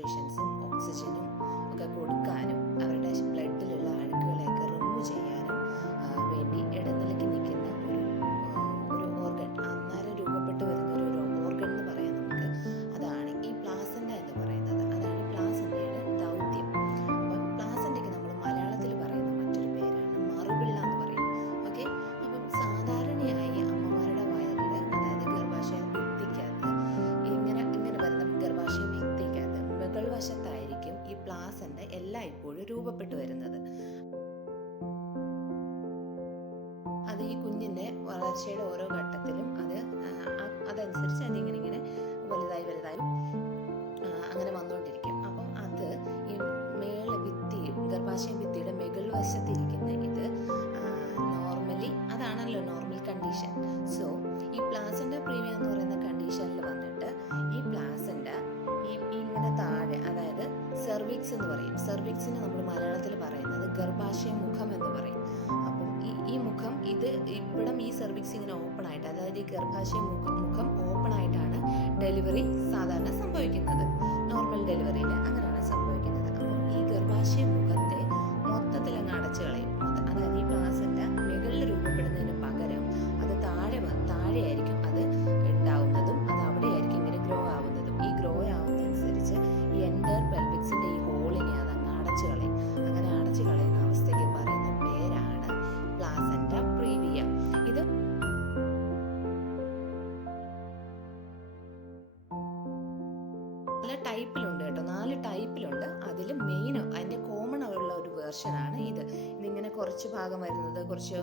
ന്യൂട്രീഷൻസും ഓക്സിജനും ഒക്കെ കൊടുക്കാനും അവരുടെ ബ്ലഡിലുള്ള അഴുക്കുകളെയൊക്കെ റിമൂവ് ചെയ്യാനും വേണ്ടി ഇടനിലയ്ക്ക് നിൽക്കുന്ന ഒരു ഓർഗൻ, അന്നേരം രൂപപ്പെട്ടു വരുന്ന ഒരു ഓർഗൻ എന്ന് പറയാം നമുക്ക്. അതാണ് ഈ പ്ലാസൻ്റ എന്ന് പറയുന്നത്. അതാണ് പ്ലാസൻ്റയുടെ ദൗത്യം. അപ്പം പ്ലാസൻ്റയ്ക്ക് നമ്മൾ മലയാളത്തിൽ പറയുന്ന മറ്റൊരു പേരാണ് മറുപിള്ള എന്ന് പറയും. ഓക്കെ. അപ്പം സാധാരണയായി അമ്മമാരുടെ വയറിൽ, അതായത് ഗർഭാശയ ഭിത്തിക്കകത്ത് ഇങ്ങനെ വരുന്ന ഗർഭാശയ ഭിത്തിക്കകത്ത് മുകൾ വശത്തായിരിക്കും ഈ പ്ലാസൻ്റ എല്ലായ്പ്പോഴും രൂപപ്പെട്ടു വരുന്നത്. അത് ഈ കുഞ്ഞിൻ്റെ വളർച്ചയുടെ ഓരോ ഘട്ടത്തിലും അതനുസരിച്ച് അതിങ്ങനെ വലുതായി അങ്ങനെ വന്നുകൊണ്ടിരിക്കും. അപ്പം അത് ഈ ഗർഭാശയ ഭിത്തിയുടെ മുകൾ വശത്തിരിക്കുന്ന ഇത് നോർമലി, അതാണല്ലോ നോർമൽ കണ്ടീഷൻ. സോ ഈ പ്ലാസൻ്റ പ്രീവിയ എന്ന് പറയുന്ന കണ്ടീഷനിൽ വന്നിട്ട് ഈ പ്ലാസൻ്റ ഇങ്ങനെ താഴെ, അതായത് സെർവിക്സ് എന്ന് പറയും. സെർവിക്സിന് നമ്മൾ മലയാളത്തിൽ പറയുന്നത് ഗർഭാശയ മുഖം എന്ന് പറയും. അപ്പം ഈ മുഖം ഇവിടം ഈ സെർവിക്സ് ഇങ്ങനെ ഓപ്പൺ ആയിട്ട്, അതായത് ഈ ഗർഭാശയ മുഖം ഓപ്പൺ ആയിട്ടാണ് ഡെലിവറി സാധാരണ സംഭവിക്കുന്നത്. നോർമൽ ഡെലിവറിയിൽ അങ്ങനെയാണ് സംഭവിക്കുന്നത്. അപ്പം ഈ ഗർഭാശയ മുഖത്തെ മൊത്തത്തിൽ അങ്ങ് അടച്ചു കളയും. അതായത് ഈ പ്ലാസൻ്റ മുകളിൽ രൂപപ്പെടുന്നതിന് പകരം അത് താഴെയായിരിക്കും അത് ഉണ്ടാവുന്നതും, അത് അവിടെയായിരിക്കും ഇങ്ങനെ ഗ്രോ ആവുന്നതും. ഈ ഗ്രോ ആവുന്നതനുസരിച്ച് ഈ എൻഡർ പെൽവിക്സിൻ്റെ ഈ ഹോളിനെ അതങ്ങ് അടച്ചു കളയും. അങ്ങനെ അടച്ചു കളയുന്ന അവസ്ഥയ്ക്ക് പറയുന്ന പേരാണ് പ്ലാസൻ്റ പ്രീവിയ. ഇത് പല ടൈപ്പിലുണ്ട് കേട്ടോ, 4 ടൈപ്പിലുണ്ട്. അതിൽ മെയിൻ അതിൻ്റെ കോമൺ ഉള്ള ഒരു വേർഷനാണ് ഇതിങ്ങനെ കുറച്ച് ഭാഗം വരുന്നത്, കുറച്ച്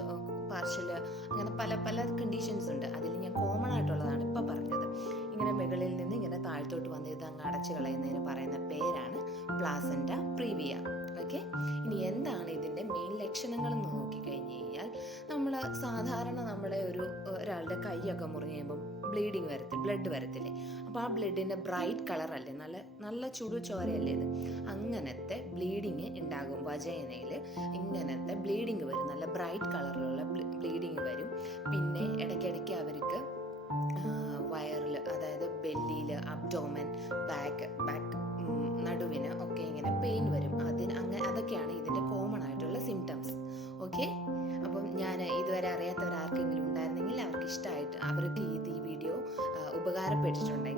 പാർഷ്യൽ, അങ്ങനെ പല കണ്ടീഷൻസ് ഉണ്ട്. അതിൽ ഞാൻ കോമൺ ആയിട്ടുള്ളതാണ് ഇപ്പം പറഞ്ഞത്. ഇങ്ങനെ മുകളിൽ നിന്ന് ഇങ്ങനെ താഴത്തോട്ട് വന്ന് ഇത് അങ്ങ് അടച്ചു കളയുന്നതിന് പറയുന്ന പേരാണ് പ്ലാസൻ്റ പ്രീവിയ. ഓക്കെ. ഇനി എന്താണ് ഇതിൻ്റെ മെയിൻ ലക്ഷണങ്ങളെന്ന് നോക്കിക്കഴിഞ്ഞ് കഴിഞ്ഞാൽ, നമ്മൾ സാധാരണ നമ്മുടെ ഒരാളുടെ കൈയൊക്കെ മുറിഞ്ഞ് കഴിയുമ്പം ബ്ലഡ് വരത്തില്ലേ? അപ്പോൾ ആ ബ്ലഡിൻ്റെ ബ്രൈറ്റ് കളറല്ലേ, നല്ല ചുടു ചോരയല്ലേ ഇത്? അങ്ങനത്തെ ബ്ലീഡിങ് ഉണ്ടാകും. വജൈനയിൽ ഇങ്ങനത്തെ ബ്ലീഡിങ് വരും, നല്ല ബ്രൈറ്റ് കളറിലുള്ള ബ്ലീഡിങ് വരും. പിന്നെ ഇടയ്ക്കിടയ്ക്ക് അവർക്ക് വയറിൽ, അതായത് ബെല്ലിയിൽ, അബ്ഡോമൻ, ബാക്ക് നടുവിന് ഒക്കെ ഇങ്ങനെ പെയിൻ വരും. അതൊക്കെയാണ് ഇതിൻ്റെ കോമൺ ആയിട്ടുള്ള സിംറ്റംസ്. ഓക്കെ. അപ്പം ഞാൻ ഇതുവരെ അറിയാത്തവരാർക്കെങ്കിലും ഉണ്ടായിരുന്നെങ്കിൽ അവർക്ക് ഈ വീഡിയോ ഉപകാരപ്പെട്ടിട്ടുണ്ടെങ്കിൽ